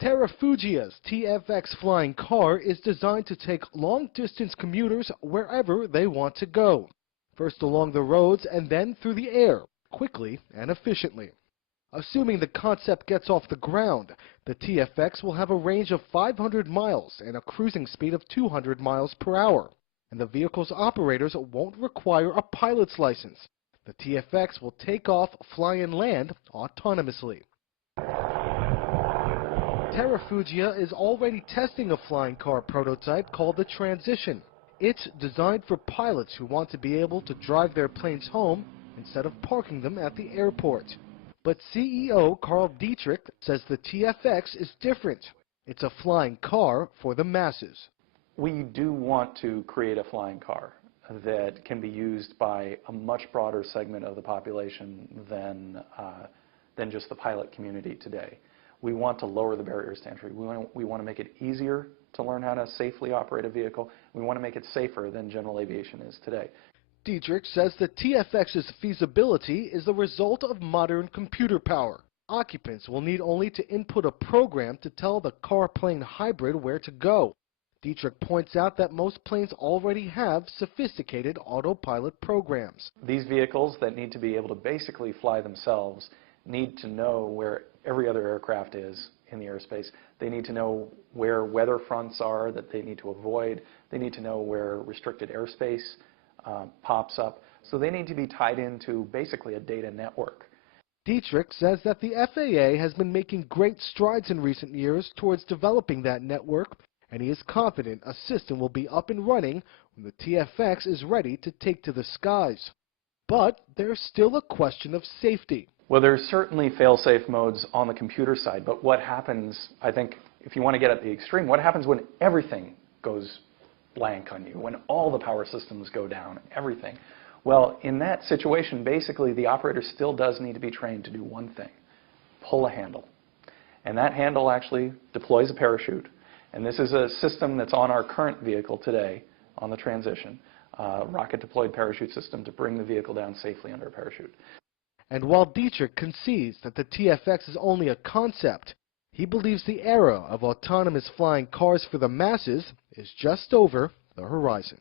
Terrafugia's TFX flying car is designed to take long-distance commuters wherever they want to go, first along the roads and then through the air, quickly and efficiently. Assuming the concept gets off the ground, the TFX will have a range of 500 miles and a cruising speed of 200 miles per hour, and the vehicle's operators won't require a pilot's license. The TFX will take off, fly, and land autonomously. Terrafugia is already testing a flying car prototype called the Transition. It's designed for pilots who want to be able to drive their planes home instead of parking them at the airport. But CEO Carl Dietrich says the TFX is different. It's a flying car for the masses. We do want to create a flying car that can be used by a much broader segment of the population than just the pilot community today. We want to lower the barriers to entry. We want to make it easier to learn how to safely operate a vehicle. We want to make it safer than general aviation is today. Dietrich says the TFX's feasibility is the result of modern computer power. Occupants will need only to input a program to tell the car-plane hybrid where to go. Dietrich points out that most planes already have sophisticated autopilot programs. These vehicles that need to be able to basically fly themselves need to know where every other aircraft is in the airspace. They need to know where weather fronts are that they need to avoid. They need to know where restricted airspace pops up. So they need to be tied into basically a data network. Dietrich says that the FAA has been making great strides in recent years towards developing that network, and he is confident a system will be up and running when the TFX is ready to take to the skies. But there's still a question of safety. Well, there's certainly fail-safe modes on the computer side, but what happens, I think, if you want to get at the extreme, what happens when everything goes blank on you, when all the power systems go down, everything? Well, in that situation, basically, the operator still does need to be trained to do one thing: pull a handle. And that handle actually deploys a parachute. And this is a system that's on our current vehicle today, on the Transition, rocket-deployed parachute system to bring the vehicle down safely under a parachute. And while Dietrich concedes that the TFX is only a concept, he believes the era of autonomous flying cars for the masses is just over the horizon.